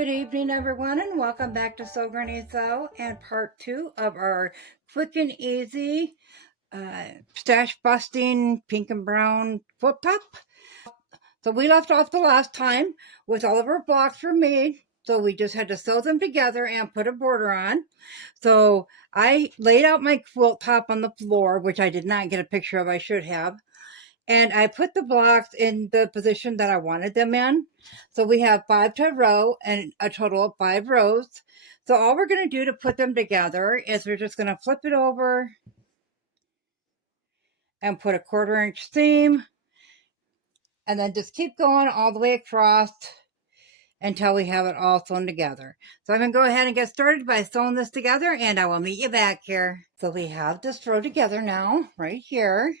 Good evening, everyone, and welcome back to Sew Granny Sew and part 2 of our quick and easy stash busting pink and brown quilt top. So we left off the last time with all of our blocks were made. So we just had to sew them together and put a border on. So I laid out my quilt top on the floor, which I did not get a picture of, I should have. And I put the blocks in the position that I wanted them in. So we have 5 to row and a total of 5 rows. So all we're going to do to put them together is we're just going to flip it over and put a 1/4 inch seam. And then just keep going all the way across until we have it all sewn together. So I'm going to go ahead and get started by sewing this together, and I will meet you back here. So we have this row together now, right here.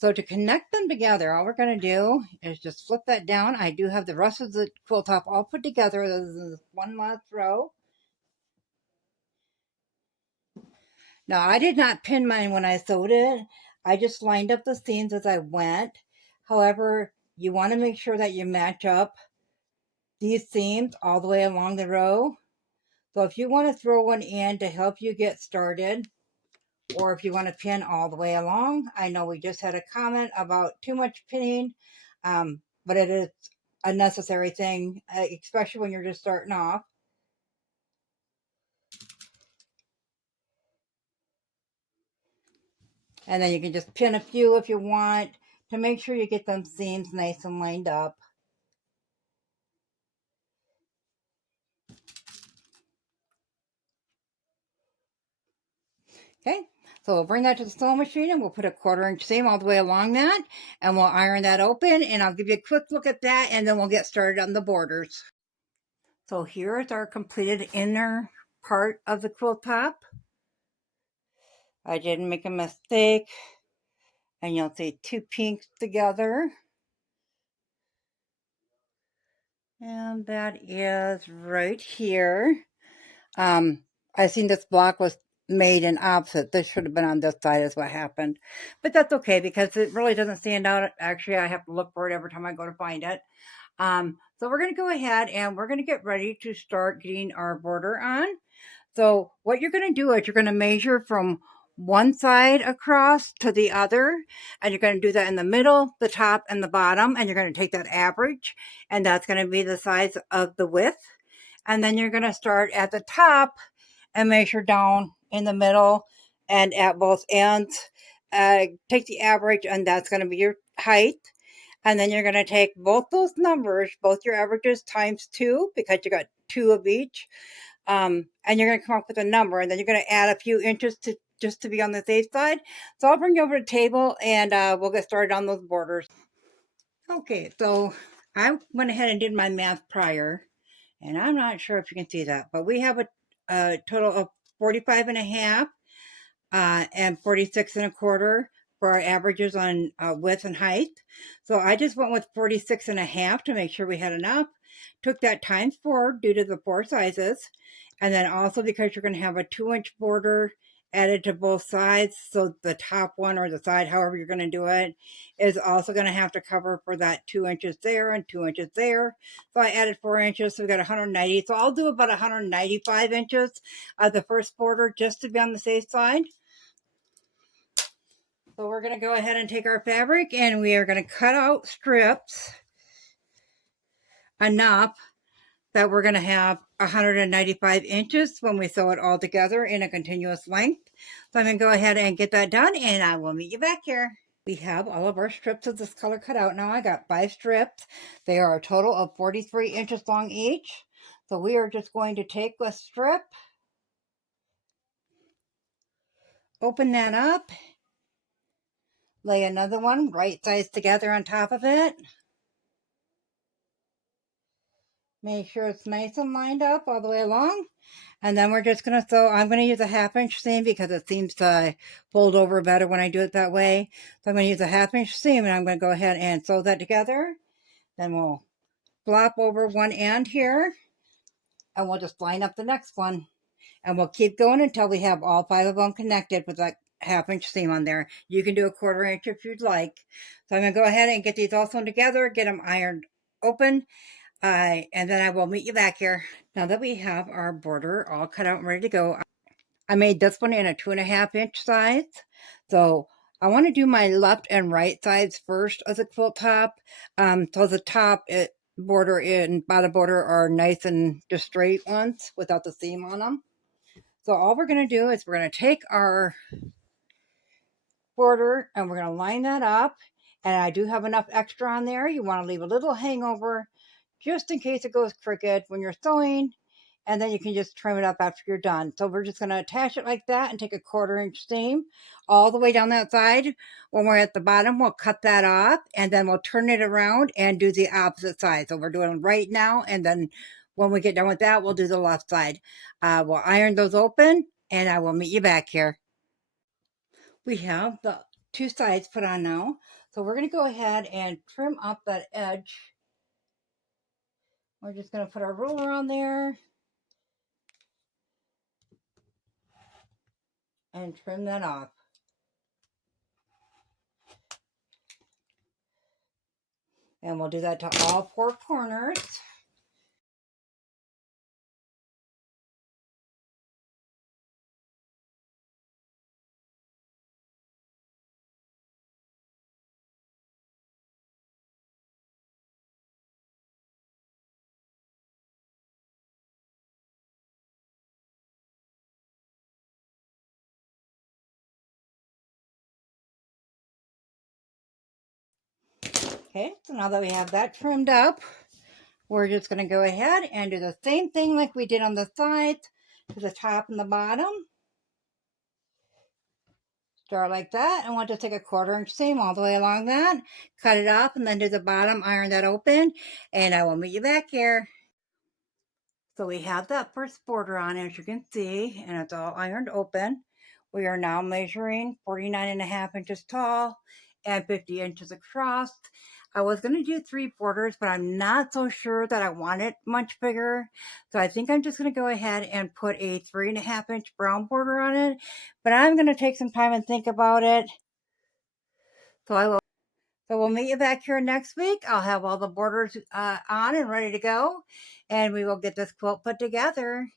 So to connect them together, all we're going to do is just flip that down. I do have the rest of the quilt top all put together. This is one last row. Now, I did not pin mine when I sewed it. I just lined up the seams as I went. However, you want to make sure that you match up these seams all the way along the row. So if you want to throw one in to help you get started, or if you want to pin all the way along. I know we just had a comment about too much pinning, but it is a necessary thing, especially when you're just starting off. And then you can just pin a few if you want to make sure you get them seams nice and lined up. Okay, so we'll bring that to the sewing machine and we'll put a 1/4 inch seam all the way along that, and we'll iron that open, and I'll give you a quick look at that, and then we'll get started on the borders. So here is our completed inner part of the quilt top. I didn't make a mistake, and you'll see 2 pinks together. And that is right here. I seen this block was made in opposite. This should have been on this side is what happened. But that's okay because it really doesn't stand out. Actually, I have to look for it every time I go to find it. So we're going to go ahead and we're going to get ready to start getting our border on. So what you're going to do is you're going to measure from one side across to the other, and you're going to do that in the middle, the top, and the bottom, and you're going to take that average, and that's going to be the size of the width. And then you're going to start at the top and measure down in the middle and at both ends. Take the average, and that's going to be your height. And then you're going to take both those numbers, both your averages times 2, because you got 2 of each. And you're going to come up with a number, and then you're going to add a few inches to just to be on the safe side. So I'll bring you over to the table, and we'll get started on those borders. Okay, so I went ahead and did my math prior, and I'm not sure if you can see that, but we have a total of 45 and a half and 46 and a quarter for our averages on width and height. So I just went with 46 and a half to make sure we had enough. Took that times 4 due to the 4 sizes. And then also because you're going to have a 2-inch border added to both sides. So the top one or the side, however you're going to do it, is also going to have to cover for that 2 inches there and 2 inches there. So I added 4 inches. So we got 190. So I'll do about 195 inches of the first border just to be on the safe side. So we're going to go ahead and take our fabric and we are going to cut out strips enough that we're going to have 195 inches when we sew it all together in a continuous length. So I'm going to go ahead and get that done, and I will meet you back here. We have all of our strips of this color cut out now. I got 5 strips. They are a total of 43 inches long each. So we are just going to take a strip, open that up, lay another one right sides together on top of it. Make sure it's nice and lined up all the way along. And then we're just going to sew. I'm going to use a 1/2 inch seam because it seems to fold over better when I do it that way. So I'm going to use a 1/2 inch seam, and I'm going to go ahead and sew that together. Then we'll flop over one end here, and we'll just line up the next one. And we'll keep going until we have all 5 of them connected with that 1/2 inch seam on there. You can do a 1/4 inch if you'd like. So I'm going to go ahead and get these all sewn together, get them ironed open. And then I will meet you back here. Now that we have our border all cut out and ready to go, I made this one in a 2.5-inch size. So I want to do my left and right sides first as a quilt top. So the top border and bottom border are nice and just straight ones without the seam on them. So all we're going to do is we're going to take our border and we're going to line that up. And I do have enough extra on there. You want to leave a little hangover just in case it goes crooked when you're sewing, and then you can just trim it up after you're done. So we're just going to attach it like that and take a 1/4-inch seam all the way down that side. When we're at the bottom, we'll cut that off and then we'll turn it around and do the opposite side. So we're doing right now, and then when we get done with that, we'll do the left side. We'll iron those open and I will meet you back here. We have the two sides put on now. So we're going to go ahead and trim up that edge. We're just going to put our ruler on there and trim that off. And we'll do that to all 4 corners. Okay, so now that we have that trimmed up, we're just going to go ahead and do the same thing like we did on the sides to the top and the bottom. Start like that, and we'll just take a 1/4-inch seam all the way along that, cut it off, and then do the bottom, iron that open, and I will meet you back here. So we have that first border on, as you can see, and it's all ironed open. We are now measuring 49.5 inches tall and 50 inches across. I was going to do 3 borders, but I'm not so sure that I want it much bigger. So I think I'm just going to go ahead and put a 3.5-inch brown border on it. But I'm going to take some time and think about it. So I will. So we'll meet you back here next week. I'll have all the borders on and ready to go, and we will get this quilt put together.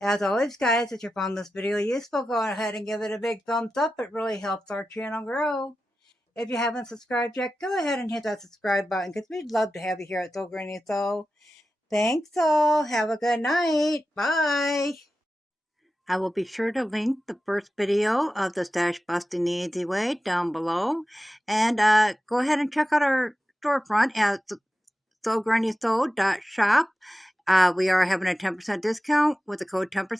As always, guys, if you found this video useful, go ahead and give it a big thumbs up. It really helps our channel grow. If you haven't subscribed yet, go ahead and hit that subscribe button because we'd love to have you here at Sew Granny Sew. Thanks all. Have a good night. Bye. I will be sure to link the first video of the stash busting the easy way down below. And go ahead and check out our storefront at sewgrannysew.shop. We are having a 10% discount with the code 10%.